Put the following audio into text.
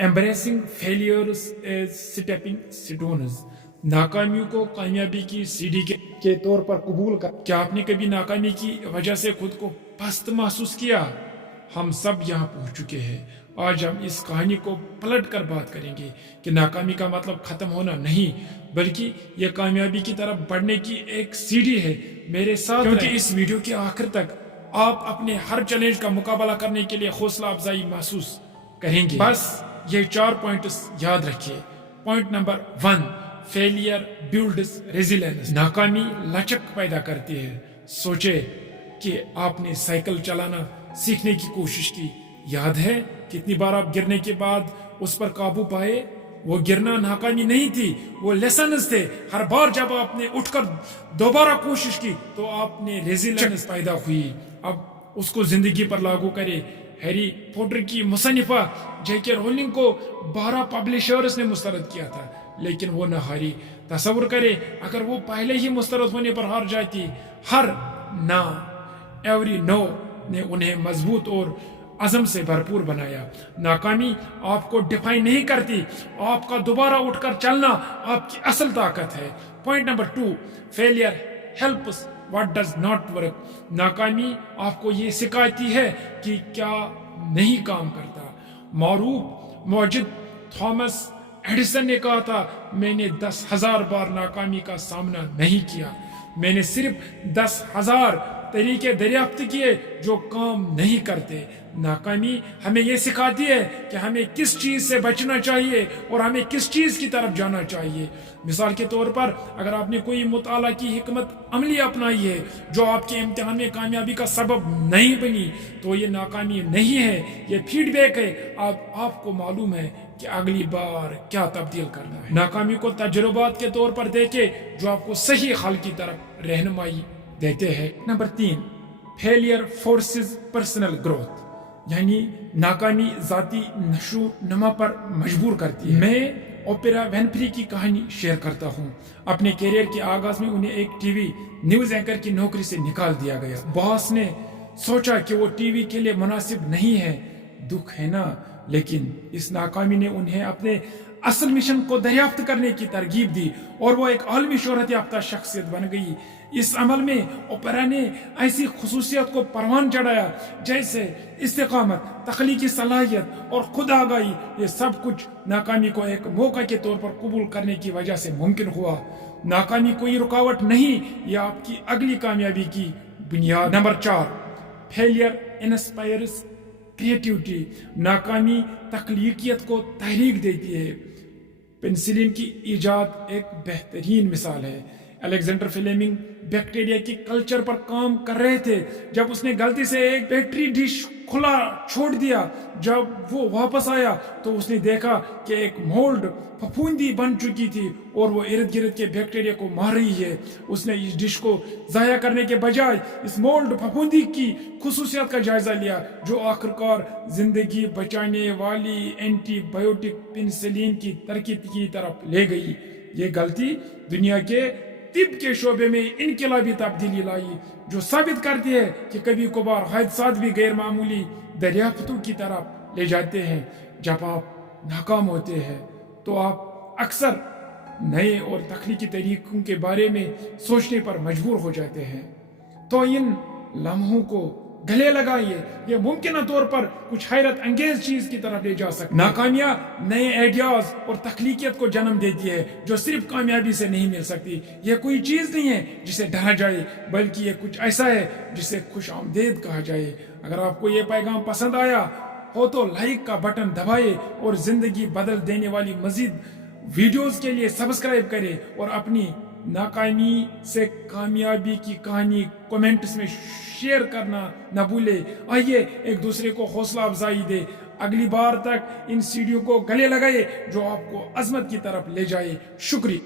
Embracing failures as stepping stones, नाकामियों को कामयाबी की सीढ़ी के तौर पर कबूल कर। क्या आपने कभी नाकामी की वजह से खुद को पस्त महसूस किया? हम सब यहाँ पहुंच चुके हैं। आज हम इस कहानी को पलट कर बात करेंगे कि नाकामी का मतलब खत्म होना नहीं, बल्कि यह कामयाबी की तरफ बढ़ने की एक सीढ़ी है। मेरे साथ क्योंकि इस वीडियो के आखिर तक आप अपने हर चैलेंज का मुकाबला करने के लिए हौसला अफजाई महसूस करेंगे। बस ये 4 पॉइंट्स याद रखिए। Point number 1, failure builds resilience. नाकामी लचक पैदा करती है। सोचे कि आपने साइकिल चलाना सीखने की कोशिश की, याद है कितनी बार आप गिरने के बाद उस पर काबू पाए? वो गिरना नाकामी नहीं थी, वो लेसन्स थे। हर बार जब आपने उठकर दोबारा कोशिश की तो आपने रेजिलियंस पैदा हुई। अब उसको जिंदगी पर लागू करे। हैरी पॉटर की मुसन्निफा जेके रोलिंग को 12 पब्लिशर्स ने मुस्तरद किया था, लेकिन वो न हारी। तसव्वुर करे अगर वो पहले ही मुस्तरद होने पर हार जाती। हर ना, एवरी नो ने उन्हें मजबूत और अज़म से भरपूर बनाया। नाकामी आपको डिफाइन नहीं करती, आपका दोबारा उठकर चलना आपकी असल ताकत है। Point number 2, failure helps what does not work. नाकामी आपको ये सिखाती है कि क्या नहीं काम करता। मारूफ मौजिद थॉमस एडिसन ने कहा था, मैंने 10,000 बार नाकामी का सामना नहीं किया, मैंने सिर्फ 10,000 तरीके दरियाफ्त किए जो काम नहीं करते। नाकामी हमें यह सिखाती है कि हमें किस चीज से बचना चाहिए और हमें किस चीज की तरफ जाना चाहिए। मिसाल के तौर पर अगर आपने कोई मुताला की हिकमत अमली अपनाई है जो आपके इम्तिहान में कामयाबी का सबब नहीं बनी, तो ये नाकामी नहीं है, ये फीडबैक है। आपको मालूम है कि अगली बार क्या तब्दील करना है। नाकामी को तजुर्बात के तौर पर देखे जो आपको सही हल की तरफ रहनुमाई देते हैं। Number 3, failure forces personal growth, यानी नाकामी जाती नशो नमा पर मजबूर करती है। मैं ओपेरा विनफ्री की कहानी शेयर करता हूँ। अपने कैरियर के आगाज में उन्हें एक टीवी न्यूज एंकर की नौकरी से निकाल दिया गया। बॉस ने सोचा कि वो टीवी के लिए मुनासिब नहीं है। दुख है ना, लेकिन इस नाकामी ने उन्हें अपने असल मिशन को दरियाफ्त करने की तरगीब दी और वो एक आलमी शोहरत याफ्ता शख्सियत बन गई। इस अमल में ओपेरा ने ऐसी खुसूसियत को परवान चढ़ाया जैसे इस्तिकामत, तख्लीकी सलाहियत और खुद आगाही। ये सब कुछ नाकामी को एक मौका के तौर पर कबूल करने की वजह से मुमकिन हुआ। नाकामी कोई रुकावट नहीं, ये आपकी अगली कामयाबी की बुनियाद। Number 4, failure inspires creativity. नाकामी तख्लीकियत को तहरीक देती है। पेनिसिलिन की इजाद एक बेहतरीन मिसाल है। अलेक्जेंडर फ्लेमिंग बैक्टीरिया की कल्चर पर काम कर रहे थे जब उसने गलती से एक पेट्री डिश खुला छोड़ दिया। जब वो वापस आया तो उसने देखा कि एक मोल्ड फफूंदी बन चुकी थी और वो इर्द गिर्द के बैक्टीरिया को मार रही है। उसने इस डिश को जाया करने के बजाय इस मोल्ड फफूंदी की खुसूसियत का जायजा लिया, जो आखिरकार जिंदगी बचाने वाली एंटीबायोटिक पेनिसिलिन की तरकीब की तरफ ले गई। ये गलती दुनिया के तिब के शोबे में इनकलाबी तब्दीली लाई, जो साबित करती है कि कभी कभार हादसात भी गैर मामूली दरियाफ्तों की तरफ ले जाते हैं। जब आप नाकाम होते हैं तो आप अक्सर नए और तख्लीकी तरीकों के बारे में सोचने पर मजबूर हो जाते हैं। तो इन लम्हों को गले लगाइए, ये मुमकिन तौर पर कुछ हैरत अंगेज चीज की तरफ ले जा सकती है। नाकामियां नए आइडियाज और तख्लीकियत को जन्म देती है जो सिर्फ कामयाबी से नहीं मिल सकती। ये कोई चीज नहीं है जिसे डरा जाए, बल्कि ये कुछ ऐसा है जिसे खुश आमदेद कहा जाए। अगर आपको ये पैगाम पसंद आया हो तो लाइक का बटन दबाए और जिंदगी बदल देने वाली मजीद वीडियोस के लिए सब्सक्राइब करें और अपनी नाकामी से कामयाबी की कहानी कमेंट्स में शेयर करना न भूले। आइए एक दूसरे को हौसला अफजाई दे। अगली बार तक इन सीढ़ियों को गले लगाए जो आपको अजमत की तरफ ले जाए। शुक्रिया।